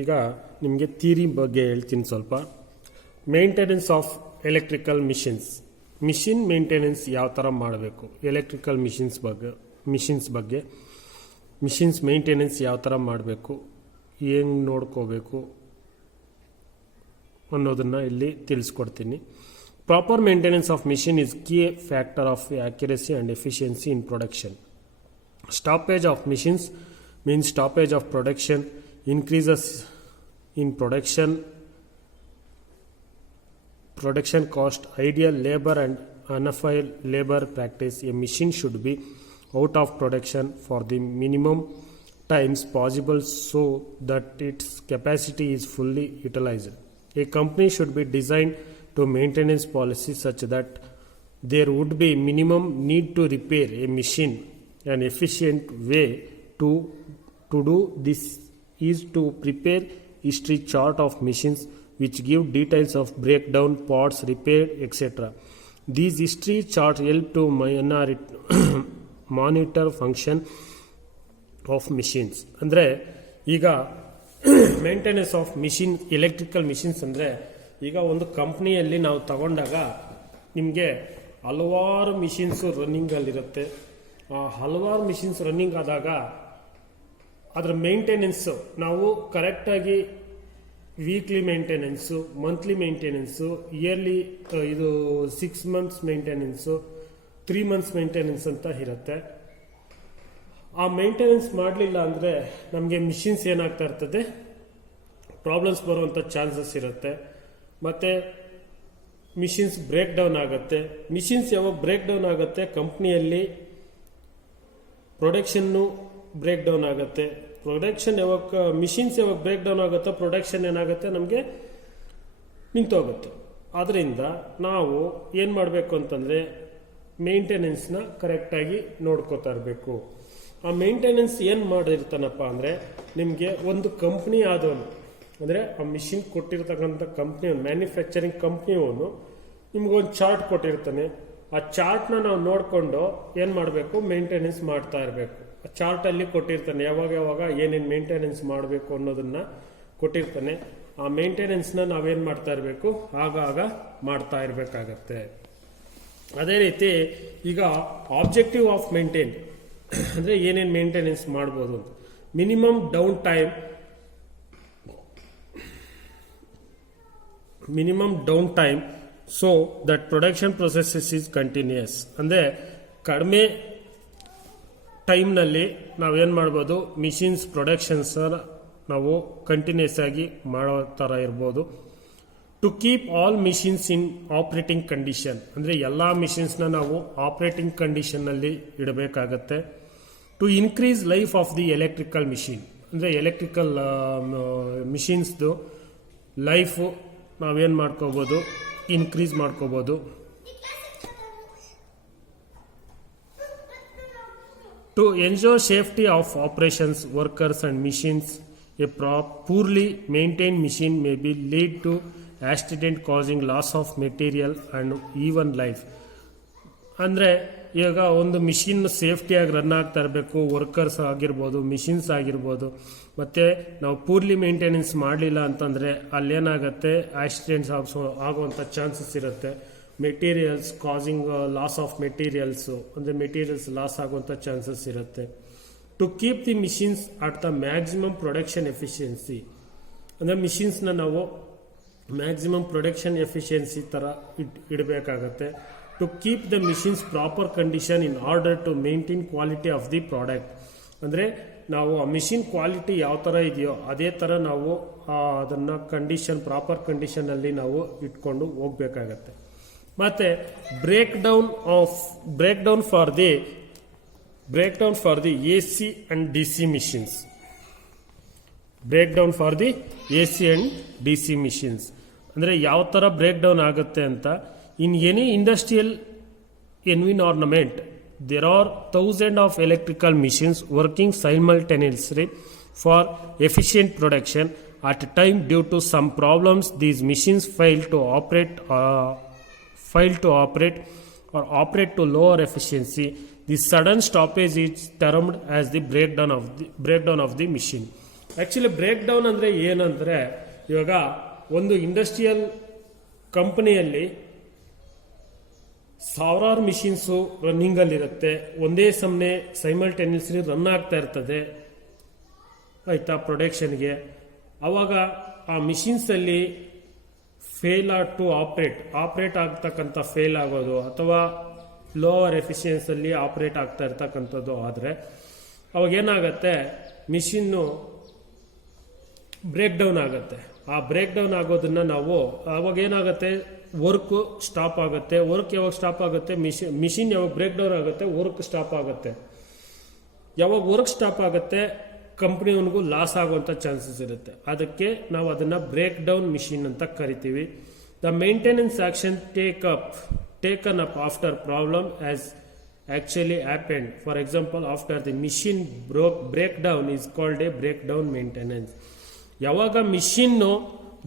ಈಗ ನಿಮಗೆ ಥಿಯರಿ ಬಗ್ಗೆ ಹೇಳ್ತೀನಿ ಸ್ವಲ್ಪ. Maintenance of electrical machine maintenance ಯಾವ ಥರ ಮಾಡಬೇಕು, ಎಲೆಕ್ಟ್ರಿಕಲ್ ಮಿಷಿನ್ಸ್ ಮೇಂಟೆನೆನ್ಸ್ ಯಾವ ಥರ ಮಾಡಬೇಕು, ಏನು ನೋಡ್ಕೋಬೇಕು ಅನ್ನೋದನ್ನು ಇಲ್ಲಿ ತಿಳಿಸ್ಕೊಡ್ತೀನಿ. Proper maintenance of machine is key factor of accuracy and efficiency in production. Stoppage of machines means stoppage of production, increases in production cost, ideal labor and unfair labor practice. A machine should be out of production for the minimum times possible so that its capacity is fully utilized. A company should be designed to maintenance policy such that there would be minimum need to repair a machine. An efficient way to do this is to prepare history chart of machines which give details of breakdown, parts, repair, etc. These history charts help to monitor function of machines. ಅಂದರೆ ಈಗ maintenance of machine, electrical machines ಅಂದರೆ ಈಗ ಒಂದು ಕಂಪ್ನಿಯಲ್ಲಿ ನಾವು ತಗೊಂಡಾಗ ನಿಮಗೆ ಹಲವಾರು ಮಿಷಿನ್ಸು ರನ್ನಿಂಗಲ್ಲಿರುತ್ತೆ. ಆ ಹಲವಾರು ಮಿಷಿನ್ಸ್ ರನ್ನಿಂಗ್ ಆದಾಗ ಅದರ ಮೇಂಟೆನೆನ್ಸು ನಾವು ಕರೆಕ್ಟಾಗಿ weekly maintenance, monthly maintenance, yearly ಇದು 6 months ಮೇಂಟೆನೆನ್ಸು, 3 months ಮೇಂಟೆನೆನ್ಸ್ ಅಂತ ಇರುತ್ತೆ. ಆ ಮೇಂಟೆನೆನ್ಸ್ ಮಾಡಲಿಲ್ಲ ಅಂದರೆ ನಮಗೆ ಮಿಷಿನ್ಸ್ ಏನಾಗ್ತಾ ಇರ್ತದೆ, ಪ್ರಾಬ್ಲಮ್ಸ್ ಬರುವಂಥ ಚಾನ್ಸಸ್ ಇರುತ್ತೆ. ಮತ್ತು ಮಿಷಿನ್ಸ್ ಬ್ರೇಕ್ ಡೌನ್ ಆಗುತ್ತೆ. ಮಿಷಿನ್ಸ್ ಯಾವಾಗ ಬ್ರೇಕ್ ಡೌನ್ ಆಗುತ್ತೆ, ಕಂಪ್ನಿಯಲ್ಲಿ ಪ್ರೊಡಕ್ಷನ್ನು ಬ್ರೇಕ್ ಡೌನ್ ಆಗುತ್ತೆ. ಮಿಷಿನ್ಸ್ ಯಾವಾಗ ಬ್ರೇಕ್ ಡೌನ್ ಆಗುತ್ತೋ ಪ್ರೊಡಕ್ಷನ್ ಏನಾಗುತ್ತೆ, ನಮಗೆ ನಿಂತೋಗುತ್ತೆ. ಆದ್ದರಿಂದ ನಾವು ಏನು ಮಾಡಬೇಕು ಅಂತಂದರೆ ಮೇಂಟೆನೆನ್ಸ್ನ ಕರೆಕ್ಟಾಗಿ ನೋಡ್ಕೋತಾ ಇರಬೇಕು. ಆ ಮೇಂಟೆನೆನ್ಸ್ ಏನು ಮಾಡಿರ್ತಾನಪ್ಪ ಅಂದರೆ ನಿಮಗೆ ಒಂದು ಕಂಪ್ನಿ ಆದವನು, ಅಂದರೆ ಆ ಮಿಷಿನ್ ಕೊಟ್ಟಿರ್ತಕ್ಕಂಥ ಕಂಪ್ನಿ, ಮ್ಯಾನುಫ್ಯಾಕ್ಚರಿಂಗ್ ಕಂಪ್ನಿಯವನು ನಿಮ್ಗೊಂದು ಚಾರ್ಟ್ ಕೊಟ್ಟಿರ್ತಾನೆ. ಆ ಚಾರ್ಟ್ನ ನಾವು ನೋಡಿಕೊಂಡು ಏನು ಮಾಡಬೇಕು, ಮೇಂಟೆನೆನ್ಸ್ ಮಾಡ್ತಾ ಇರಬೇಕು. ಆ ಚಾರ್ಟಲ್ಲಿ ಕೊಟ್ಟಿರ್ತಾನೆ ಯಾವಾಗ ಏನೇನು ಮೇಂಟೆನೆನ್ಸ್ ಮಾಡಬೇಕು ಅನ್ನೋದನ್ನು ಕೊಟ್ಟಿರ್ತಾನೆ. ಆ ಮೇಂಟೆನೆನ್ಸ್ನ ನಾವೇನು ಮಾಡ್ತಾ ಇರಬೇಕು, ಆಗಾಗ ಮಾಡ್ತಾ ಇರಬೇಕಾಗತ್ತೆ. ಅದೇ ರೀತಿ ಈಗ ಆಬ್ಜೆಕ್ಟಿವ್ ಆಫ್ ಮೇಂಟೈನ್ ಅಂದರೆ ಏನೇನು ಮೇಂಟೆನೆನ್ಸ್ ಮಾಡ್ಬೋದು ಅಂತ. Minimum down time so that production processes is continuous. ಅಂದರೆ ಕಡಿಮೆ ಟೈಮ್ನಲ್ಲಿ ನಾವೇನು ಮಾಡ್ಬೋದು, ಮಿಷಿನ್ಸ್ ಪ್ರೊಡಕ್ಷನ್ಸ್ ನಾವು ಕಂಟಿನ್ಯೂಸ್ ಆಗಿ ಮಾಡೋ ಥರ ಇರ್ಬೋದು. To keep all machines in operating condition ಅಂದರೆ ಎಲ್ಲ ಮಿಷಿನ್ಸ್ನ ನಾವು ಆಪರೇಟಿಂಗ್ ಕಂಡೀಷನ್ನಲ್ಲಿ ಇಡಬೇಕಾಗತ್ತೆ. To increase life of the electrical machine ಅಂದರೆ ಎಲೆಕ್ಟ್ರಿಕಲ್ ಮಿಷಿನ್ಸ್ದು ಲೈಫು ನಾವೇನು ಮಾಡ್ಕೋಬೋದು, ಇನ್ಕ್ರೀಸ್ ಮಾಡ್ಕೋಬೋದು. To ensure safety of operations, workers and machines, a poorly maintain machine may be lead to accident causing loss of material and even life. ಅಂದರೆ ಈಗ ಒಂದು machine ಸೇಫ್ಟಿಯಾಗಿ run ಆಗ್ತಾ ಇರಬೇಕು, ವರ್ಕರ್ಸ್ ಆಗಿರ್ಬೋದು, ಮಿಷಿನ್ಸ್ ಆಗಿರ್ಬೋದು. ಮತ್ತು ನಾವು ಪೂರ್ಲಿ ಮೇಂಟೆನೆನ್ಸ್ ಮಾಡಲಿಲ್ಲ ಅಂತಂದರೆ ಅಲ್ಲೇನಾಗುತ್ತೆ, ಆಕ್ಸಿಡೆಂಟ್ಸ್ ಆಗುವಂಥ ಚಾನ್ಸಸ್ ಇರುತ್ತೆ. Materials causing loss of materials ಅಂದರೆ ಮೆಟೀರಿಯಲ್ಸ್ ಲಾಸ್ ಆಗುವಂಥ ಚಾನ್ಸಸ್ ಇರುತ್ತೆ. To keep the machines at the maximum production efficiency ಅಂದರೆ ಮಿಷಿನ್ಸ್ನ ನಾವು ಮ್ಯಾಕ್ಸಿಮಮ್ ಪ್ರೊಡಕ್ಷನ್ ಎಫಿಷಿಯನ್ಸಿ ಥರ ಇಡಬೇಕಾಗತ್ತೆ. To keep the machines proper condition in order to maintain quality of the product ಅಂದರೆ ನಾವು ಆ ಮಿಷಿನ್ ಕ್ವಾಲಿಟಿ ಯಾವ ಥರ ಇದೆಯೋ ಅದೇ ಥರ ನಾವು ಅದನ್ನು ಪ್ರಾಪರ್ ಕಂಡೀಷನಲ್ಲಿ ನಾವು ಇಟ್ಕೊಂಡು ಹೋಗ್ಬೇಕಾಗತ್ತೆ. ಮತ್ತು breakdown for the AC and DC machines. Breakdown for the AC and DC machines ಅಂದರೆ ಯಾವ ಥರ ಬ್ರೇಕ್ ಡೌನ್ ಆಗುತ್ತೆ ಅಂತ. In any industrial environment there are thousands of electrical machines working simultaneously for efficient production. At a time, due to some problems, these machines fail to operate or operate to lower efficiency. This sudden stoppage is termed as the breakdown of the machine. Actually breakdown ಅಂದರೆ ಏನಂದರೆ, ಇವಾಗ ಒಂದು industrial ಕಂಪನಿಯಲ್ಲಿ ಸಾವಿರಾರು machines ರನ್ನಿಂಗಲ್ಲಿರುತ್ತೆ, ಒಂದೇ ಸಮನೆ simultaneously run ಆಗ್ತಾ ಇರ್ತದೆ ಆಯಿತಾ ಪ್ರೊಡಕ್ಷನ್ಗೆ. ಆವಾಗ ಆ ಮಿಷಿನ್ಸಲ್ಲಿ ಫೇಲ್ ಟು ಆಪ್ರೇಟ್ ಆಗ್ತಕ್ಕಂಥ ಫೇಲ್ ಆಗೋದು ಅಥವಾ ಲೋವರ್ ಎಫಿಷಿಯನ್ಸಲ್ಲಿ ಆಪ್ರೇಟ್ ಆಗ್ತಾ ಇರ್ತಕ್ಕಂಥದ್ದು ಆದರೆ ಅವಾಗ ಏನಾಗುತ್ತೆ, ಮಿಷಿನ್ನು ಬ್ರೇಕ್ ಡೌನ್ ಆಗುತ್ತೆ. ಆ ಬ್ರೇಕ್ ಡೌನ್ ಆಗೋದನ್ನ ನಾವು ಅವಾಗ ಏನಾಗುತ್ತೆ, ವರ್ಕ್ ಸ್ಟಾಪ್ ಆಗುತ್ತೆ. ವರ್ಕ್ ಯಾವಾಗ ಸ್ಟಾಪ್ ಆಗುತ್ತೆ, ಮಿಷಿನ್ ಯಾವಾಗ ಬ್ರೇಕ್ ಡೌನ್ ಆಗುತ್ತೆ, ವರ್ಕ್ ಸ್ಟಾಪ್ ಆಗುತ್ತೆ. ಯಾವಾಗ ವರ್ಕ್ ಸ್ಟಾಪ್ ಆಗುತ್ತೆ, ಕಂಪ್ನಿಯವನಿಗೂ ಲಾಸ್ ಆಗುವಂಥ ಚಾನ್ಸಸ್ ಇರುತ್ತೆ. ಅದಕ್ಕೆ ನಾವು ಅದನ್ನು ಬ್ರೇಕ್ ಡೌನ್ ಮಿಷಿನ್ ಅಂತ ಕರಿತೀವಿ. The maintenance action taken up after problem as actually happened. For example, after the machine breakdown is called a breakdown maintenance. ಯಾವಾಗ ಮಿಷಿನ್ನು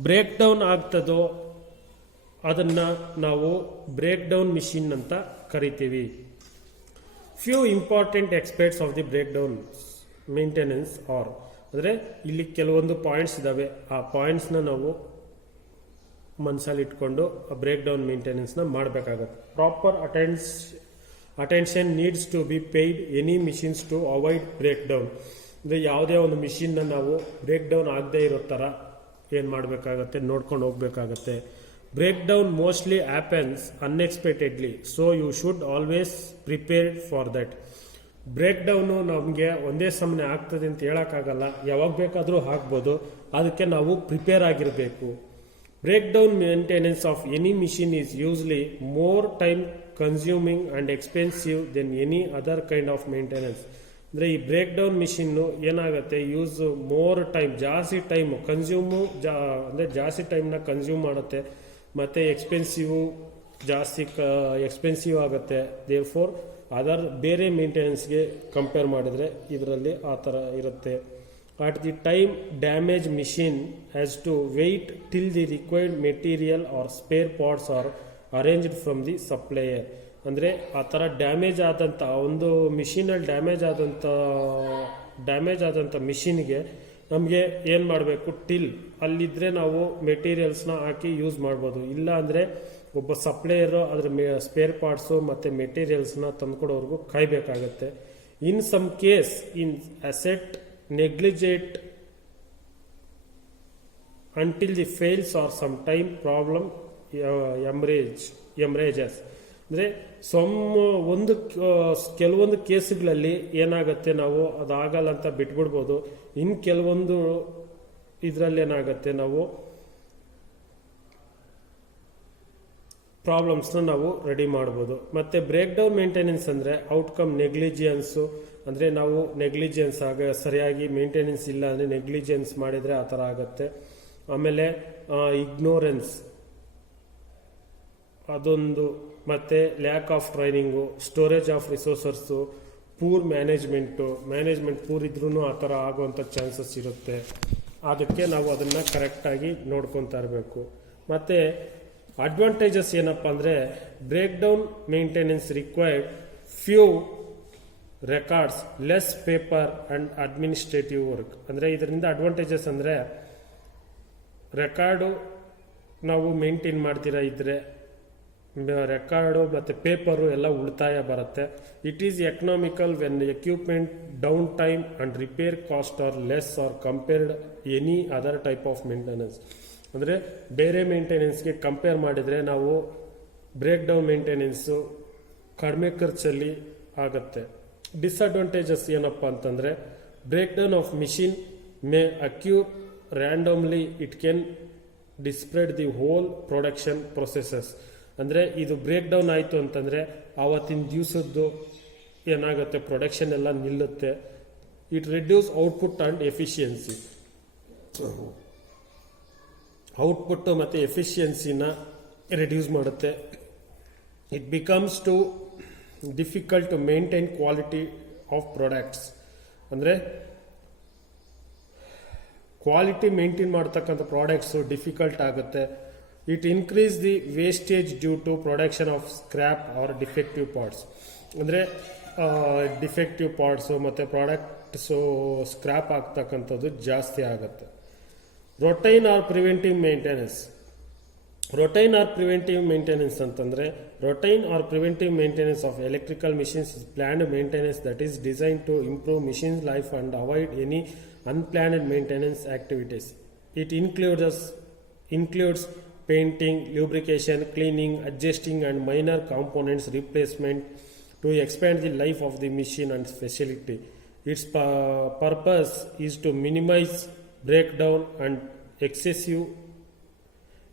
ಬ್ರೇಕ್ ಡೌನ್ ಆಗ್ತದೋ ಅದನ್ನ ನಾವು ಬ್ರೇಕ್ ಡೌನ್ ಮಿಷಿನ್ ಅಂತ ಕರಿತೀವಿ. Few important aspects of the breakdown maintenance are ಅಂದರೆ ಇಲ್ಲಿ ಕೆಲವೊಂದು points ಇದಾವೆ. ಆ ಪಾಯಿಂಟ್ಸ್ನ ನಾವು ಮನಸ್ಸಲ್ಲಿ ಇಟ್ಕೊಂಡು ಬ್ರೇಕ್ ಡೌನ್ ಮೇಂಟೆನೆನ್ಸ್ನ ಮಾಡಬೇಕಾಗತ್ತೆ. Proper attention needs to be paid any machines to avoid breakdown. ಅಂದರೆ ಯಾವುದೇ ಒಂದು ಮಿಷಿನ್ನ ನಾವು ಬ್ರೇಕ್ ಡೌನ್ ಆಗದೆ ಇರೋ ಥರ ಏನು ಮಾಡಬೇಕಾಗತ್ತೆ, ನೋಡ್ಕೊಂಡು ಹೋಗ್ಬೇಕಾಗತ್ತೆ. Breakdown mostly happens unexpectedly, so you should always prepared for that. Breakdown ನಮಗೆ ಒಂದೇ ಸಮನೆ ಆಗ್ತದೆ ಅಂತ ಹೇಳೋಕ್ಕಾಗಲ್ಲ, ಯಾವಾಗ ಬೇಕಾದರೂ ಆಗ್ಬೋದು. ಅದಕ್ಕೆ ನಾವು ಪ್ರಿಪೇರ್ ಆಗಿರಬೇಕು. Breakdown maintenance of any machine is usually more time consuming and expensive then any other kind of maintenance. ಅಂದರೆ ಈ ಬ್ರೇಕ್ ಡೌನ್ ಮಿಷಿನ್ನು ಏನಾಗುತ್ತೆ, ಯೂಸ್ ಮೋರ್ ಟೈಮ್, ಜಾಸ್ತಿ ಟೈಮ್ ಅಂದರೆ ಜಾಸ್ತಿ ಟೈಮ್ನ ಕನ್ಸ್ಯೂಮ್ ಮಾಡುತ್ತೆ, ಮತ್ತು ಎಕ್ಸ್ಪೆನ್ಸಿವ್ ಆಗುತ್ತೆ. ದೇರ್ ಫೋರ್ ಅದರ್ ಬೇರೆ ಮೇಂಟೆನೆನ್ಸ್ಗೆ ಕಂಪೇರ್ ಮಾಡಿದರೆ ಇದರಲ್ಲಿ ಆ ಥರ ಇರುತ್ತೆ. At the time damage machine has to wait till the required material or spare parts are arranged from the supplier. ಅಂದರೆ ಆ ಥರ ಡ್ಯಾಮೇಜ್ ಆದಂಥ ಒಂದು ಮಿಷಿನಲ್ಲಿ ಡ್ಯಾಮೇಜ್ ಆದಂಥ ಮಿಷಿನ್ಗೆ ನಮಗೆ ಏನು ಮಾಡಬೇಕು, ಟಿಲ್ ಅಲ್ಲಿದ್ದರೆ ನಾವು ಮೆಟೀರಿಯಲ್ಸ್ನ ಹಾಕಿ ಯೂಸ್ ಮಾಡ್ಬೋದು. ಇಲ್ಲ ಅಂದರೆ ಒಬ್ಬ ಸಪ್ಲೈಯರು ಅದರ ಸ್ಪೇರ್ ಪಾರ್ಟ್ಸು ಮತ್ತು ಮೆಟೀರಿಯಲ್ಸ್ನ ತಂದ್ಕೊಡೋರ್ಗೂ ಕಾಯಬೇಕಾಗತ್ತೆ. In some case in asset negligent until the fails or some time problem emerges. ಅಂದರೆ ಕೆಲವೊಂದು ಕೇಸ್ಗಳಲ್ಲಿ ಏನಾಗುತ್ತೆ, ನಾವು ಅದಾಗಲ್ಲ ಅಂತ ಬಿಟ್ಬಿಡ್ಬೋದು. ಇನ್ನು ಕೆಲವೊಂದು ಇದರಲ್ಲಿ ಏನಾಗುತ್ತೆ, ನಾವು ಪ್ರಾಬ್ಲಮ್ಸ್ನ ನಾವು ರೆಡಿ ಮಾಡ್ಬೋದು. ಮತ್ತು ಬ್ರೇಕ್ ಡೌನ್ ಮೇಂಟೆನೆನ್ಸ್ ಅಂದರೆ ಔಟ್ಕಮ್ ನೆಗ್ಲಿಜಿಯನ್ಸು, ಅಂದರೆ ನಾವು ನೆಗ್ಲಿಜಿಯನ್ಸ್ ಸರಿಯಾಗಿ ಮೇಂಟೆನೆನ್ಸ್ ಇಲ್ಲ ಅಂದರೆ ನೆಗ್ಲಿಜಿಯನ್ಸ್ ಮಾಡಿದರೆ ಆ ಥರ ಆಗುತ್ತೆ. ಆಮೇಲೆ ಇಗ್ನೋರೆನ್ಸ್ ಅದೊಂದು, ಮತ್ತು lack of training, storage of resources, poor management poor ಇದ್ರೂ ಆ ಥರ ಆಗುವಂಥ ಚಾನ್ಸಸ್ ಇರುತ್ತೆ. ಅದಕ್ಕೆ ನಾವು ಅದನ್ನು ಕರೆಕ್ಟಾಗಿ ನೋಡ್ಕೊತಾ ಇರಬೇಕು. ಮತ್ತು ಅಡ್ವಾಂಟೇಜಸ್ ಏನಪ್ಪ ಅಂದರೆ breakdown maintenance required few records, less paper and administrative work. ಅಂದರೆ ಇದರಿಂದ ಅಡ್ವಾಂಟೇಜಸ್ ಅಂದರೆ ರೆಕಾರ್ಡು ನಾವು ಮೇಂಟೈನ್ ಮಾಡ್ತೀರಾ ಇದ್ದರೆ ರೆಕಾರ್ಡು ಮತ್ತು ಪೇಪರು ಎಲ್ಲ ಉಳಿತಾಯ ಬರುತ್ತೆ. It is economical when equipment downtime and repair cost are less are compared any other type of maintenance. ಅಂದರೆ ಬೇರೆ ಮೇಂಟೆನೆನ್ಸ್ಗೆ ಕಂಪೇರ್ ಮಾಡಿದರೆ ನಾವು ಬ್ರೇಕ್ ಡೌನ್ ಮೇಂಟೆನೆನ್ಸು ಕಡಿಮೆ ಖರ್ಚಲ್ಲಿ ಆಗುತ್ತೆ. ಡಿಸ್ಅಡ್ವಾಂಟೇಜಸ್ ಏನಪ್ಪ ಅಂತಂದರೆ breakdown of machine may occur randomly, it can disrupt the whole production processes. ಅಂದರೆ ಇದು ಬ್ರೇಕ್ ಡೌನ್ ಆಯಿತು ಅಂತಂದರೆ ಆವತ್ತಿನ ದಿವಸದ್ದು ಏನಾಗುತ್ತೆ, ಪ್ರೊಡಕ್ಷನ್ ಎಲ್ಲ ನಿಲ್ಲುತ್ತೆ. It reduce output and efficiency. Output ಮತ್ತು ಎಫಿಷಿಯನ್ಸಿನ ರಿಡ್ಯೂಸ್ ಮಾಡುತ್ತೆ. It becomes to difficult to maintain quality of products. ಅಂದರೆ ಕ್ವಾಲಿಟಿ ಮೇಂಟೈನ್ ಮಾಡ್ತಕ್ಕಂಥ ಪ್ರಾಡಕ್ಟ್ಸು ಡಿಫಿಕಲ್ಟ್ ಆಗುತ್ತೆ. It increase the wastage due to production of scrap or defective parts. ಅಂದರೆ defective parts ಮತ್ತು products scrap ಆಗ್ತಕ್ಕಂಥದ್ದು ಜಾಸ್ತಿ ಆಗುತ್ತೆ. Routine or preventive maintenance. Routine or preventive maintenance ಅಂತಂದರೆ routine or preventive maintenance of electrical machines is planned maintenance that is design to improve machine life and avoid any unplanned maintenance activities. It includes painting, lubrication, cleaning, adjusting and minor components replacement to expand the life of the machine and facility. Its purpose is to minimize breakdown and excessive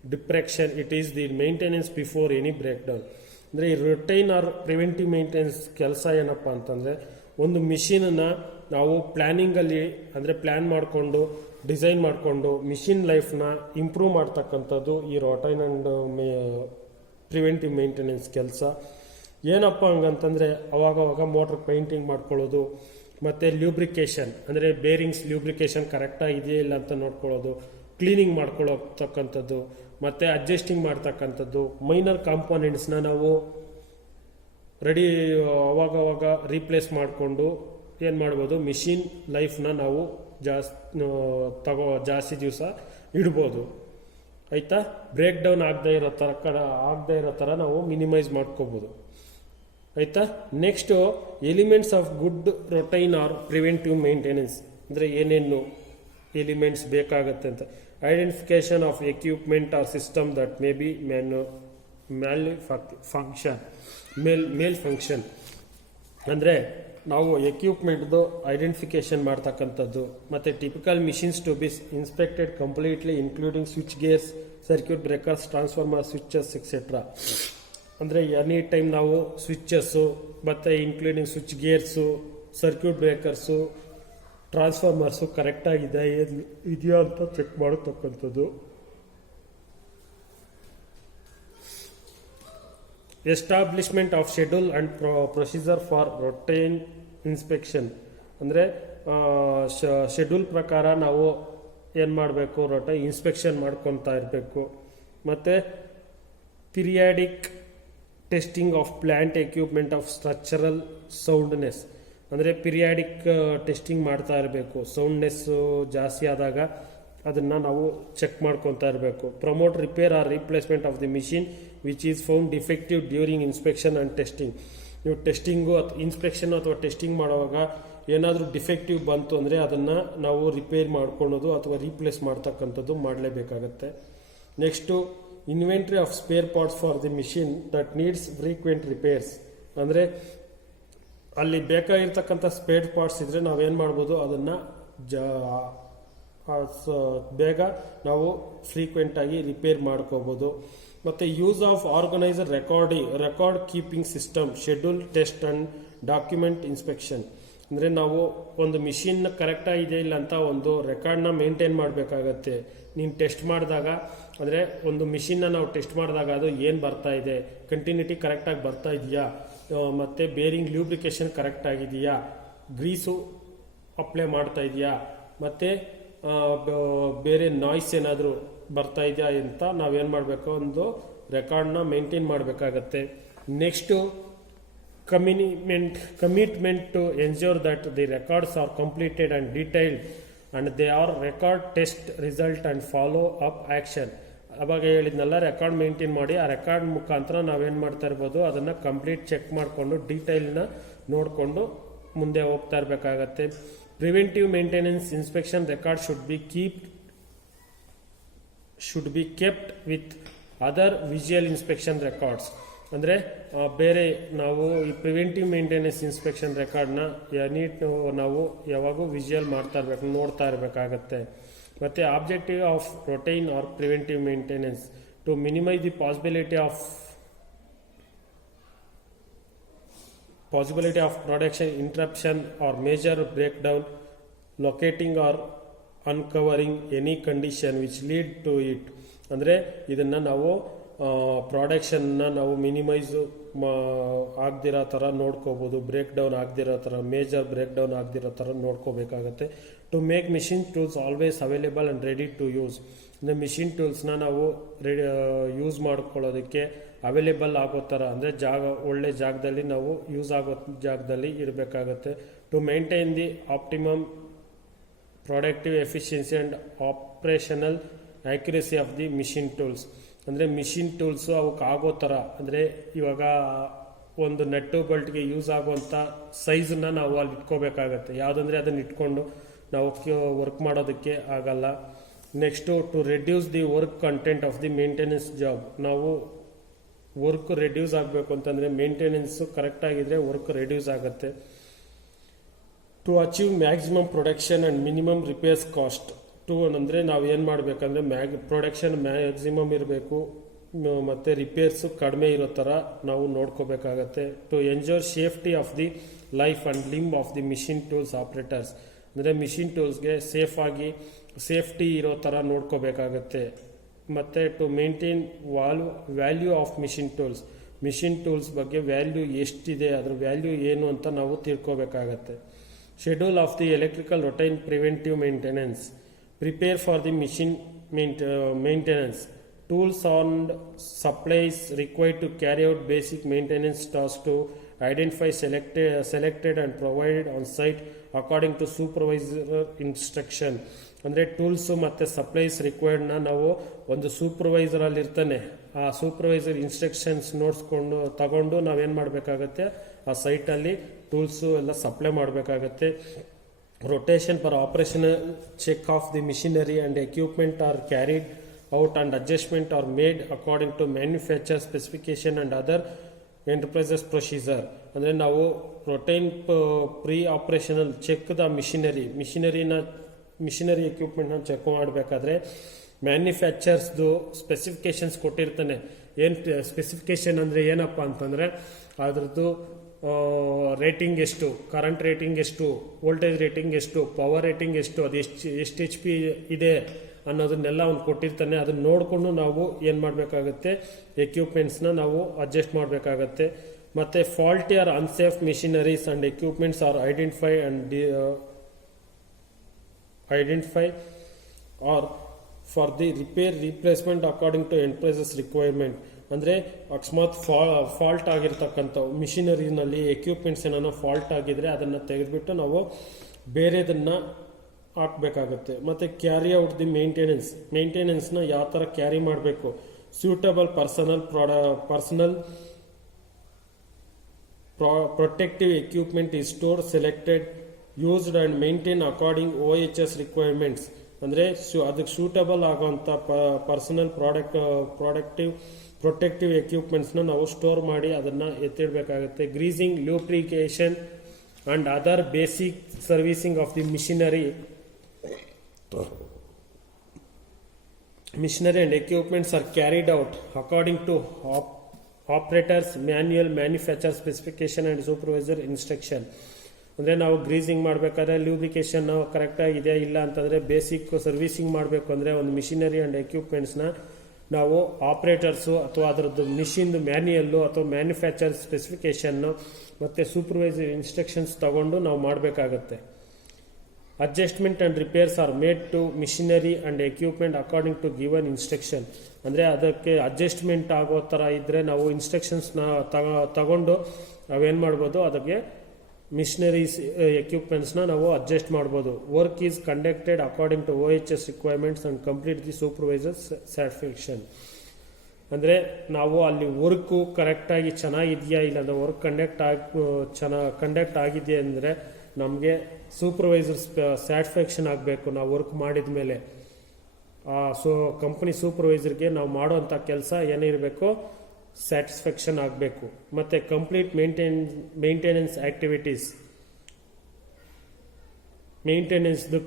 depreciation. It is the maintenance before any breakdown. ಅಂದರೆ ಈ ರುಟೈನ್ R preventive maintenance ಕೆಲಸ ಏನಪ್ಪ ಅಂತಂದರೆ ಒಂದು ಮಿಷಿನನ್ನು ನಾವು ಪ್ಲ್ಯಾನಿಂಗಲ್ಲಿ ಅಂದರೆ plan ಮಾಡಿಕೊಂಡು design ಮಾಡಿಕೊಂಡು ಮಿಷಿನ್ ಲೈಫ್ನ ಇಂಪ್ರೂವ್ ಮಾಡ್ತಕ್ಕಂಥದ್ದು ಈ ರೊಟೈನ್ ಆ್ಯಂಡ್ ಪ್ರಿವೆಂಟಿವ್ ಮೇಂಟೆನೆನ್ಸ್ ಕೆಲಸ. ಏನಪ್ಪ ಹಂಗಂತಂದರೆ ಅವಾಗವಾಗ ಮೋಟ್ರ್ ಪೇಂಟಿಂಗ್ ಮಾಡ್ಕೊಳ್ಳೋದು, ಮತ್ತು ಲ್ಯೂಬ್ರಿಕೇಷನ್ ಅಂದರೆ ಬೇರಿಂಗ್ಸ್ ಲ್ಯೂಬ್ರಿಕೇಷನ್ ಕರೆಕ್ಟಾಗಿ ಇದೆಯಾ ಇಲ್ಲ ಅಂತ ನೋಡ್ಕೊಳ್ಳೋದು, ಕ್ಲೀನಿಂಗ್ ಮಾಡ್ಕೊಳ್ಳೋತಕ್ಕಂಥದ್ದು, ಮತ್ತು ಅಡ್ಜಸ್ಟಿಂಗ್ ಮಾಡ್ತಕ್ಕಂಥದ್ದು, ಮೈನರ್ ಕಾಂಪೋನೆಂಟ್ಸ್ನ ನಾವು ರೆಡಿ ಅವಾಗವಾಗ ರೀಪ್ಲೇಸ್ ಮಾಡಿಕೊಂಡು ಏನು ಮಾಡ್ಬೋದು, ಮಿಷಿನ್ ಲೈಫ್ನ ನಾವು ಜಾಸ್ತಿ ದಿವಸ ಇಡ್ಬೋದು. ಆಯಿತಾ? ಬ್ರೇಕ್ ಡೌನ್ ಆಗದೆ ಇರೋ ಥರ ನಾವು ಮಿನಿಮೈಸ್ ಮಾಡ್ಕೋಬೋದು. ಆಯಿತಾ? Next elements of good routine or preventive maintenance ಅಂದರೆ ಏನೇನು ಎಲಿಮೆಂಟ್ಸ್ ಬೇಕಾಗತ್ತೆ ಅಂತ. Identification of equipment or system that may be malfunction ಅಂದರೆ ನಾವು ಎಕ್ವಿಪ್ಮೆಂಟ್ದು ಐಡೆಂಟಿಫಿಕೇಶನ್ ಮಾಡ್ತಕ್ಕಂಥದ್ದು, ಮತ್ತು typical machines to be inspected completely including switchgears, circuit breakers, transformer, switches etcetera. ಅಂದರೆ ಎನಿ ಟೈಮ್ ನಾವು ಸ್ವಿಚಸ್ಸು ಮತ್ತು including switchgears, circuit breakers, transformers ಕರೆಕ್ಟಾಗಿದೆ ಇದೆಯಾ ಅಂತ ಚೆಕ್ ಮಾಡತಕ್ಕಂಥದ್ದು. Establishment of schedule and procedure for ರೊಟೈನ್ inspection ಅಂದರೆ schedule ಪ್ರಕಾರ ನಾವು ಏನು ಮಾಡಬೇಕು, ರೊಟೈನ್ ಇನ್ಸ್ಪೆಕ್ಷನ್ ಮಾಡ್ಕೊತಾ ಇರಬೇಕು. ಮತ್ತು periodic testing of plant equipment of structural soundness ಅಂದರೆ ಪಿರಿಯಾಡಿಕ್ ಟೆಸ್ಟಿಂಗ್ ಮಾಡ್ತಾ ಇರಬೇಕು. ಸೌಂಡ್ನೆಸ್ಸು ಜಾಸ್ತಿ ಆದಾಗ ಅದನ್ನು ನಾವು ಚೆಕ್ ಮಾಡ್ಕೊತಾ ಇರಬೇಕು. Promote repair or replacement of the machine which is found defective during inspection and testing. ನೀವು ಟೆಸ್ಟಿಂಗು ಇನ್ಸ್ಪೆಕ್ಷನ್ ಅಥವಾ ಟೆಸ್ಟಿಂಗ್ ಮಾಡುವಾಗ ಏನಾದರೂ ಡಿಫೆಕ್ಟಿವ್ ಬಂತು ಅಂದರೆ ಅದನ್ನು ನಾವು ರಿಪೇರ್ ಮಾಡ್ಕೊಳ್ಳೋದು ಅಥವಾ ರೀಪ್ಲೇಸ್ ಮಾಡ್ತಕ್ಕಂಥದ್ದು ಮಾಡಲೇಬೇಕಾಗತ್ತೆ. Next inventory of spare parts for the machine that needs frequent repairs ಅಂದರೆ ಅಲ್ಲಿ ಬೇಕಾಗಿರ್ತಕ್ಕಂಥ ಸ್ಪೇರ್ ಪಾರ್ಟ್ಸ್ ಇದ್ದರೆ ನಾವೇನು ಮಾಡ್ಬೋದು, ಅದನ್ನು ಬೇಗ ನಾವು ಫ್ರೀಕ್ವೆಂಟಾಗಿ ರಿಪೇರ್ ಮಾಡ್ಕೋಬೋದು. ಮತ್ತು use of organiser record keeping system, schedule, test and document inspection ಅಂದರೆ ನಾವು ಒಂದು ಮಿಷಿನ್ನ ಕರೆಕ್ಟಾಗಿದೆ ಇಲ್ಲ ಅಂತ ಒಂದು ರೆಕಾರ್ಡ್ನ ಮೇಂಟೈನ್ ಮಾಡಬೇಕಾಗತ್ತೆ. ನೀನು ಟೆಸ್ಟ್ ಮಾಡಿದಾಗ ಅಂದರೆ ಒಂದು ಮಿಷಿನ್ನ ನಾವು ಟೆಸ್ಟ್ ಮಾಡಿದಾಗ ಅದು ಏನು ಬರ್ತಾ ಇದೆ, ಕಂಟಿನ್ಯೂಟಿ ಕರೆಕ್ಟಾಗಿ ಬರ್ತಾ ಇದೆಯಾ, ಮತ್ತು ಬೇರಿಂಗ್ ಲ್ಯೂಬ್ರಿಕೇಷನ್ ಕರೆಕ್ಟಾಗಿದೆಯಾ, ಗ್ರೀಸು ಅಪ್ಲೈ ಮಾಡ್ತಾ ಇದೆಯಾ, ಮತ್ತು ಬೇರೆ ನಾಯ್ಸ್ ಏನಾದರೂ ಬರ್ತಾ ಇದೆಯಾ ಅಂತ ನಾವೇನು ಮಾಡಬೇಕು, ಒಂದು ರೆಕಾರ್ಡ್ನ ಮೇಂಟೈನ್ ಮಾಡಬೇಕಾಗತ್ತೆ. Next commitment to ensure that the records are completed and detailed and they are record test result and follow up action. ಅವಾಗ ಹೇಳಿದ್ನೆಲ್ಲ ರೆಕಾರ್ಡ್ ಮೇಂಟೈನ್ ಮಾಡಿ ಆ ರೆಕಾರ್ಡ್ ಮುಖಾಂತರ ನಾವೇನು ಮಾಡ್ತಾ ಇರ್ಬೋದು, ಅದನ್ನು ಕಂಪ್ಲೀಟ್ ಚೆಕ್ ಮಾಡಿಕೊಂಡು ಡೀಟೈಲ್ನ ನೋಡಿಕೊಂಡು ಮುಂದೆ ಹೋಗ್ತಾ ಇರಬೇಕಾಗತ್ತೆ. Preventive maintenance inspection record should be kept with other visual inspection records ಅಂದರೆ ಬೇರೆ ನಾವು ಈ ಪ್ರಿವೆಂಟಿವ್ ಮೇಂಟೆನೆನ್ಸ್ ಇನ್ಸ್ಪೆಕ್ಷನ್ ರೆಕಾರ್ಡ್ನ ನಾವು ಯಾವಾಗೂ ವಿಜುವಲ್ ಮಾಡ್ತಾ ಇರಬೇಕು, ನೋಡ್ತಾ ಇರಬೇಕಾಗತ್ತೆ. ಮತ್ತು objective of routine or preventive maintenance to minimise the possibility of production interruption or major breakdown, locating or uncovering any condition which lead to it ಅಂದರೆ ಇದನ್ನು ನಾವು ಪ್ರಾಡಕ್ಷನ್ನ ನಾವು ಮಿನಿಮೈಸ್ ಆಗದಿರೋ ಥರ ನೋಡ್ಕೋಬೋದು, ಬ್ರೇಕ್ ಡೌನ್ ಆಗದಿರೋ ಥರ, ಮೇಜರ್ ಬ್ರೇಕ್ ಡೌನ್ ಆಗದಿರೋ ಥರ ನೋಡ್ಕೋಬೇಕಾಗತ್ತೆ. To make machine tools always available and ready to use. ಅಂದರೆ ಮಿಷಿನ್ ಟೂಲ್ಸ್ನ ನಾವು ಯೂಸ್ ಮಾಡ್ಕೊಳ್ಳೋದಕ್ಕೆ ಅವೈಲೇಬಲ್ ಆಗೋ ಥರ ಅಂದರೆ ಒಳ್ಳೆ ಜಾಗದಲ್ಲಿ ನಾವು ಯೂಸ್ ಆಗೋ ಜಾಗದಲ್ಲಿ ಇರಬೇಕಾಗತ್ತೆ. To maintain the optimum productive efficiency and operational accuracy of the machine tools. ಅಂದರೆ ಮಿಷಿನ್ ಟೂಲ್ಸು ಅವಕ್ಕೆ ಆಗೋ ಥರ ಅಂದರೆ ಇವಾಗ ಒಂದು ನಟ್ಟು ಬಲ್ಟ್ಗೆ ಯೂಸ್ ಆಗುವಂಥ ಸೈಜನ್ನ ನಾವು ಅಲ್ಲಿ ಇಟ್ಕೋಬೇಕಾಗತ್ತೆ. ಯಾವುದಂದರೆ ಅದನ್ನು ಇಟ್ಕೊಂಡು ನಾವು ವರ್ಕ್ ಮಾಡೋದಕ್ಕೆ ಆಗಲ್ಲ. Next to reduce the work content of the maintenance job. ನಾವು ವರ್ಕ್ ರೆಡ್ಯೂಸ್ ಆಗಬೇಕು ಅಂತಂದರೆ ಮೇಂಟೆನೆನ್ಸು ಕರೆಕ್ಟಾಗಿದ್ದರೆ ವರ್ಕ್ ರೆಡ್ಯೂಸ್ ಆಗುತ್ತೆ. To achieve maximum production and minimum repairs cost. To ಅಂದರೆ ನಾವು ಏನು ಮಾಡಬೇಕಂದ್ರೆ ಪ್ರೊಡಕ್ಷನ್ ಮ್ಯಾಕ್ಸಿಮಮ್ ಇರಬೇಕು ಮತ್ತು ರಿಪೇರ್ಸು ಕಡಿಮೆ ಇರೋ ಥರ ನಾವು ನೋಡ್ಕೋಬೇಕಾಗತ್ತೆ. To ensure safety of the life and limb of the machine tools operators. ಅಂದರೆ ಮಿಷಿನ್ ಟೂಲ್ಸ್ಗೆ ಸೇಫ್ಟಿ ಇರೋ ಥರ ನೋಡ್ಕೋಬೇಕಾಗತ್ತೆ. ಮತ್ತು to maintain value of machine tools. Machine tools ಬಗ್ಗೆ ವ್ಯಾಲ್ಯೂ ಎಷ್ಟಿದೆ, ಅದ್ರ ವ್ಯಾಲ್ಯೂ ಏನು ಅಂತ ನಾವು ತಿಳ್ಕೋಬೇಕಾಗತ್ತೆ. Schedule of the electrical routine preventive maintenance. Prepare for the machine maintenance. Tools and supplies required to carry out basic maintenance tasks to identify selected and provided on site according to supervisor instruction. ಅಂದರೆ tools ಮತ್ತು supplies ರಿಕ್ವೈರ್ಡ್ನ ನಾವು ಒಂದು ಸೂಪರ್ವೈಸರಲ್ಲಿ ಇರ್ತಾನೆ, ಆ supervisor instructions ತಗೊಂಡು ನಾವೇನು ಮಾಡಬೇಕಾಗತ್ತೆ, ಆ ಸೈಟಲ್ಲಿ ಟೂಲ್ಸು ಎಲ್ಲ ಸಪ್ಲೈ ಮಾಡಬೇಕಾಗತ್ತೆ. Rotation for operational check of the machinery and equipment are carried out and adjustment are made according to manufacturer specification and other enterprises procedure. ಅಂದರೆ ನಾವು routine pre operational check the machinery ಎಕ್ವಿಪ್ಮೆಂಟ್ನ check ಮಾಡಬೇಕಾದ್ರೆ ಮ್ಯಾನುಫ್ಯಾಕ್ಚರ್ಸ್ದು specifications ಕೊಟ್ಟಿರ್ತಾನೆ. ಏನು specification ಅಂದರೆ ಏನಪ್ಪ ಅಂತಂದರೆ ಅದರದ್ದು ರೇಟಿಂಗ್ ಎಷ್ಟು, ಕರೆಂಟ್ ರೇಟಿಂಗ್ ಎಷ್ಟು, ವೋಲ್ಟೇಜ್ ರೇಟಿಂಗ್ ಎಷ್ಟು, ಪವರ್ ರೇಟಿಂಗ್ ಎಷ್ಟು, ಅದು ಎಷ್ಟು HP ಇದೆ ಅನ್ನೋದನ್ನೆಲ್ಲ ಅವ್ನು ಕೊಟ್ಟಿರ್ತಾನೆ. ಅದನ್ನ ನೋಡಿಕೊಂಡು ನಾವು ಏನು ಮಾಡಬೇಕಾಗತ್ತೆ, ಎಕ್ವಿಪ್ಮೆಂಟ್ಸ್ನ ನಾವು ಅಡ್ಜಸ್ಟ್ ಮಾಡಬೇಕಾಗತ್ತೆ. ಮತ್ತು faulty or unsafe machineries and equipments are identify are for the repair replacement according to enterprises requirement. ಅಂದರೆ ಅಕಸ್ಮಾತ್ ಫಾಲ್ಟ್ ಆಗಿರ್ತಕ್ಕಂಥವು ಮಿಷಿನರಿನಲ್ಲಿ ಎಕ್ವಿಪ್ಮೆಂಟ್ಸ್ ಏನಾನ ಫಾಲ್ಟ್ ಆಗಿದ್ರೆ ಅದನ್ನು ತೆಗೆದುಬಿಟ್ಟು ನಾವು ಬೇರೆದನ್ನು ಹಾಕಬೇಕಾಗುತ್ತೆ. ಮತ್ತು ಕ್ಯಾರಿ ಔಟ್ ದಿ ಮೇಂಟೆನೆನ್ಸ್ನ ಯಾವ ಥರ ಕ್ಯಾರಿ ಮಾಡಬೇಕು. Suitable personal protective equipment is stored, selected, used and maintained according OHS requirements. ಅಂದರೆ ಅದಕ್ಕೆ ಸೂಟಬಲ್ ಆಗೋಂಥ ಪರ್ಸನಲ್ ಪ್ರೊಟೆಕ್ಟಿವ್ ಎಕ್ವಿಪ್ಮೆಂಟ್ಸ್ನ ನಾವು ಸ್ಟೋರ್ ಮಾಡಿ ಅದನ್ನು ಎತ್ತಿಡಬೇಕಾಗುತ್ತೆ. Greasing, lubrication and other basic servicing of the machinery and equipments are carried out according to operators manual, manufacturer specification and supervisor instruction. ಅಂದರೆ ನಾವು ಗ್ರೀಸಿಂಗ್ ಮಾಡಬೇಕಾದ್ರೆ ಲ್ಯೂಬ್ರಿಕೇಷನ್ ಕರೆಕ್ಟಾಗಿದೆ ಇಲ್ಲ ಅಂತಂದರೆ ಬೇಸಿಕ್ ಸರ್ವಿಸಿಂಗ್ ಮಾಡಬೇಕು ಅಂದರೆ ಒಂದು ಮಿಷಿನರಿ ಆ್ಯಂಡ್ ಎಕ್ವಿಪ್ಮೆಂಟ್ಸ್ನ ನಾವು ಆಪ್ರೇಟರ್ಸು ಅಥವಾ ಅದರದ್ದು ಮಿಷಿನ್ದು ಮ್ಯಾನ್ಯಲ್ಲು ಅಥವಾ ಮ್ಯಾನುಫ್ಯಾಕ್ಚರ್ ಸ್ಪೆಸಿಫಿಕೇಷನ್ನು ಮತ್ತು ಸೂಪರ್ವೈಸರ್ ಇನ್ಸ್ಟ್ರಕ್ಷನ್ಸ್ ತಗೊಂಡು ನಾವು ಮಾಡಬೇಕಾಗತ್ತೆ. Adjustment and repairs are made to machinery and equipment according to given instruction. ಅಂದರೆ ಅದಕ್ಕೆ ಅಡ್ಜಸ್ಟ್ಮೆಂಟ್ ಆಗೋ ಥರ ಇದ್ದರೆ ನಾವು ಇನ್ಸ್ಟ್ರಕ್ಷನ್ಸ್ನ ತಗೊಂಡು ನಾವೇನು ಮಾಡ್ಬೋದು, ಅದಕ್ಕೆ ಮಿಷಿನರೀಸ್ ಎಕ್ವಿಪ್ಮೆಂಟ್ಸ್ನ ನಾವು ಅಡ್ಜಸ್ಟ್ ಮಾಡ್ಬೋದು. Work is conducted according to OHS requirements and complete the supervisor satisfaction. ಅಂದರೆ ನಾವು ಅಲ್ಲಿ ವರ್ಕು ಕರೆಕ್ಟಾಗಿ ಚೆನ್ನಾಗಿದೆಯಾ ಇಲ್ಲ ಅಂದರೆ ವರ್ಕ್ ಕಂಡಕ್ಟ್ ಆಗಿದೆಯಾ ಅಂದರೆ ನಮಗೆ ಸೂಪರ್ವೈಸರ್ ಸ್ಯಾಟಿಸ್ಫ್ಯಾಕ್ಷನ್ ಆಗಬೇಕು. ನಾವು ವರ್ಕ್ ಮಾಡಿದ ಮೇಲೆ ಕಂಪ್ನಿ ಸೂಪರ್ವೈಸರ್ಗೆ ನಾವು ಮಾಡೋಂಥ ಕೆಲಸ ಏನಿರಬೇಕು, ಸ್ಯಾಟಿಸ್ಫ್ಯಾಕ್ಷನ್ ಆಗಬೇಕು. ಮತ್ತು ಕಂಪ್ಲೀಟ್ ಮೇಂಟೆನೆನ್ಸ್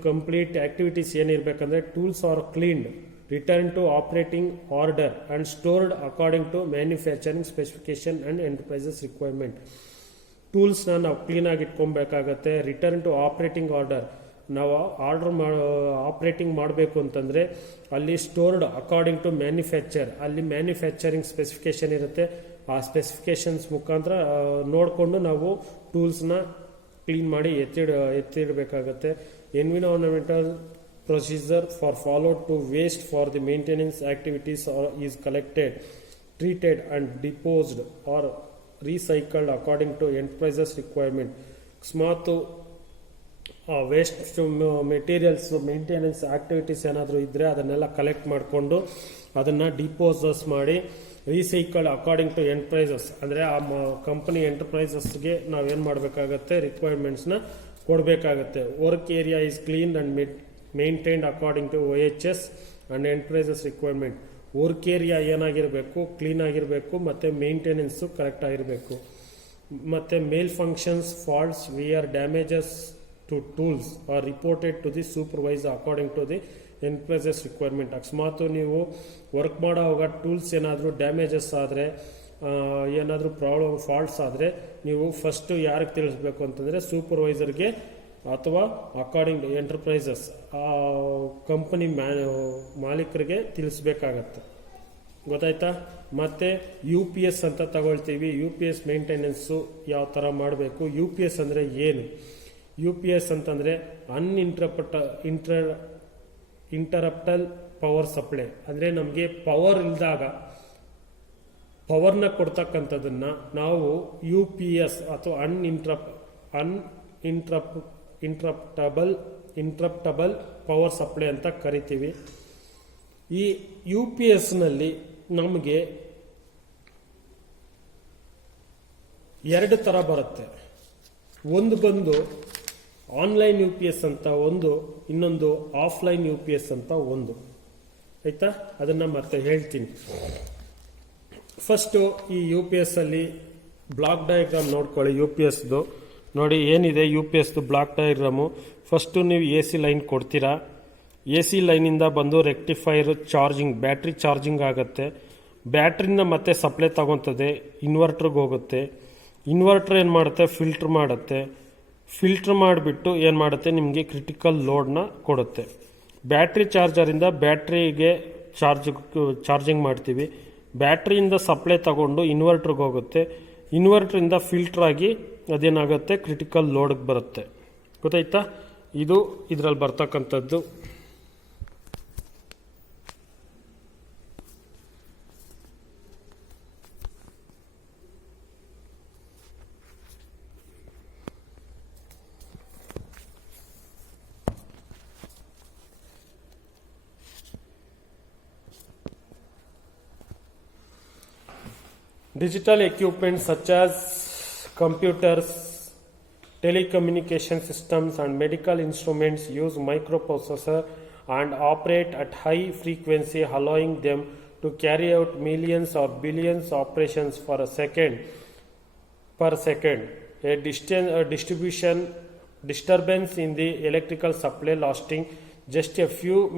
ಕಂಪ್ಲೀಟ್ ಆಕ್ಟಿವಿಟೀಸ್ ಏನಿರಬೇಕಂದ್ರೆ tools are cleaned, return to operating order and stored according to manufacturing specification and enterprises requirement. ಟೂಲ್ಸ್ನ ನಾವು ಕ್ಲೀನಾಗಿ ಇಟ್ಕೊಬೇಕಾಗತ್ತೆ. ರಿಟರ್ನ್ ಟು ಆಪರೇಟಿಂಗ್ ಆರ್ಡರ್, ನಾವು ಆಪರೇಟಿಂಗ್ ಮಾಡಬೇಕು ಅಂತಂದರೆ ಅಲ್ಲಿ ಸ್ಟೋರ್ಡ್ ಅಕಾರ್ಡಿಂಗ್ ಟು ಮ್ಯಾನುಫ್ಯಾಕ್ಚರ್, ಅಲ್ಲಿ ಮ್ಯಾನುಫ್ಯಾಕ್ಚರಿಂಗ್ ಸ್ಪೆಸಿಫಿಕೇಶನ್ ಇರುತ್ತೆ. ಆ ಸ್ಪೆಸಿಫಿಕೇಶನ್ಸ್ ಮುಖಾಂತರ ನೋಡಿಕೊಂಡು ನಾವು ಟೂಲ್ಸ್ನ ಕ್ಲೀನ್ ಮಾಡಿ ಎತ್ತಿಡಬೇಕಾಗತ್ತೆ. environmental procedure for followed to waste for the maintenance activities is collected, treated and disposed or recycled according to enterprises requirement. ಅಕಸ್ಮಾತ್ ವೇಸ್ಟ್ ಮೆಟೀರಿಯಲ್ಸ್ ಮೇಂಟೆನೆನ್ಸ್ ಆಕ್ಟಿವಿಟೀಸ್ ಏನಾದರೂ ಇದ್ದರೆ ಅದನ್ನೆಲ್ಲ ಕಲೆಕ್ಟ್ ಮಾಡಿಕೊಂಡು ಅದನ್ನು ಡಿಪೋಸಸ್ ಮಾಡಿ ರೀಸೈಕಲ್ ಅಕಾರ್ಡಿಂಗ್ ಟು ಎಂಟರ್ಪ್ರೈಸಸ್, ಅಂದರೆ ಆ ಕಂಪನಿ ಎಂಟರ್ಪ್ರೈಸಸ್ಗೆ ನಾವೇನು ಮಾಡಬೇಕಾಗತ್ತೆ, ರಿಕ್ವೈರ್ಮೆಂಟ್ಸ್ನ ಕೊಡಬೇಕಾಗತ್ತೆ. Work area is clean and maintained according to OHS and enterprises requirement. Work area ಏನಾಗಿರಬೇಕು, ಕ್ಲೀನ್ ಆಗಿರಬೇಕು, ಮತ್ತು ಮೇಂಟೆನೆನ್ಸು ಕರೆಕ್ಟ್ ಆಗಿರಬೇಕು. ಮತ್ತು malfunctions faults wear damages to tools are reported to the supervisor according to the enterprises requirement. ಅಕಸ್ಮಾತ್ ನೀವು work ಮಾಡೋವಾಗ tools ಏನಾದರೂ damages ಆದರೆ, ಏನಾದರೂ ಪ್ರಾಬ್ಲಮ್ ಫಾಲ್ಟ್ಸ್ ಆದರೆ ನೀವು ಫಸ್ಟು ಯಾರಿಗೆ ತಿಳಿಸ್ಬೇಕು ಅಂತಂದರೆ ಸೂಪರ್ವೈಸರ್ಗೆ ಅಥವಾ ಅಕಾರ್ಡಿಂಗ್ ಟು ಎಂಟರ್ಪ್ರೈಸಸ್ ಕಂಪನಿ ಮಾಲೀಕರಿಗೆ ತಿಳಿಸ್ಬೇಕಾಗತ್ತೆ. ಗೊತ್ತಾಯ್ತಾ? ಮತ್ತು UPS ಅಂತ ತಗೊಳ್ತೀವಿ. UPS ಮೇಂಟೆನೆನ್ಸು ಯಾವ ಥರ ಮಾಡಬೇಕು. UPS ಅಂದರೆ ಏನು? UPS ಅಂತಂದರೆ ಇಂಟರಪ್ಟಲ್ ಪವರ್ ಸಪ್ಲೈ. ಅಂದರೆ ನಮಗೆ ಪವರ್ ಇಲ್ದಾಗ ಪವರ್ನ ಕೊಡ್ತಕ್ಕಂಥದ್ದನ್ನು ನಾವು UPS ಅಥವಾ ಇಂಟ್ರಪ್ಟಬಲ್ ಪವರ್ ಸಪ್ಲೈ ಅಂತ ಕರಿತೀವಿ. ಈ UPSನಲ್ಲಿ ನಮಗೆ ಎರಡು ಥರ ಬರುತ್ತೆ. ಒಂದು ಬಂದು ಆನ್ಲೈನ್ UPS ಅಂತ ಒಂದು, ಇನ್ನೊಂದು ಆಫ್ಲೈನ್ UPS ಅಂತ ಒಂದು. ಆಯ್ತಾ? ಅದನ್ನು ಮತ್ತೆ ಹೇಳ್ತೀನಿ. ಫಸ್ಟು ಈ UPS ಅಲ್ಲಿ ಬ್ಲಾಕ್ ಡಯಾಗ್ರಾಮ್ ನೋಡ್ಕೊಳ್ಳಿ. UPSದು ನೋಡಿ ಏನಿದೆ, UPSದು ಬ್ಲಾಕ್ ಡಯಾಗ್ರಾಮು. ಫಸ್ಟು ನೀವು AC ಲೈನ್ ಕೊಡ್ತೀರಾ. AC ಲೈನಿಂದ ಬಂದು ರೆಕ್ಟಿಫೈರ್ ಚಾರ್ಜಿಂಗ್, ಬ್ಯಾಟ್ರಿ ಚಾರ್ಜಿಂಗ್ ಆಗುತ್ತೆ. ಬ್ಯಾಟ್ರಿನ ಮತ್ತೆ ಸಪ್ಲೈ ತಗೊತದೆ, ಇನ್ವರ್ಟ್ರಿಗೆ ಹೋಗುತ್ತೆ. ಇನ್ವರ್ಟ್ರ್ ಏನು ಮಾಡುತ್ತೆ, ಫಿಲ್ಟ್ರ್ ಮಾಡುತ್ತೆ. ಫಿಲ್ಟ್ರ್ ಮಾಡಿಬಿಟ್ಟು ಏನು ಮಾಡುತ್ತೆ, ನಿಮಗೆ ಕ್ರಿಟಿಕಲ್ ಲೋಡ್ನ ಕೊಡುತ್ತೆ. ಬ್ಯಾಟ್ರಿ ಚಾರ್ಜರಿಂದ ಬ್ಯಾಟ್ರಿಗೆ ಚಾರ್ಜಿಂಗ್ ಮಾಡ್ತೀವಿ. ಬ್ಯಾಟ್ರಿಯಿಂದ ಸಪ್ಲೈ ತಗೊಂಡು ಇನ್ವರ್ಟ್ರಿಗೆ ಹೋಗುತ್ತೆ. ಇನ್ವರ್ಟ್ರಿಂದ ಫಿಲ್ಟ್ರ್ ಆಗಿ ಅದೇನಾಗುತ್ತೆ, ಕ್ರಿಟಿಕಲ್ ಲೋಡ್ಗೆ ಬರುತ್ತೆ. ಗೊತ್ತಾಯ್ತಾ? ಇದು ಇದರಲ್ಲಿ ಬರ್ತಕ್ಕಂಥದ್ದು. Digital equipment such as computers, telecommunication systems and medical instruments use microprocessor and operate at high frequency, allowing them to carry out millions or billions operations per second. A disturbance in the electrical supply lasting just a few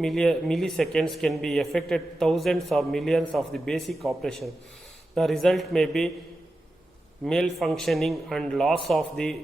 milliseconds can be affected thousands or millions of the basic operation. The result may be malfunctioning and loss of the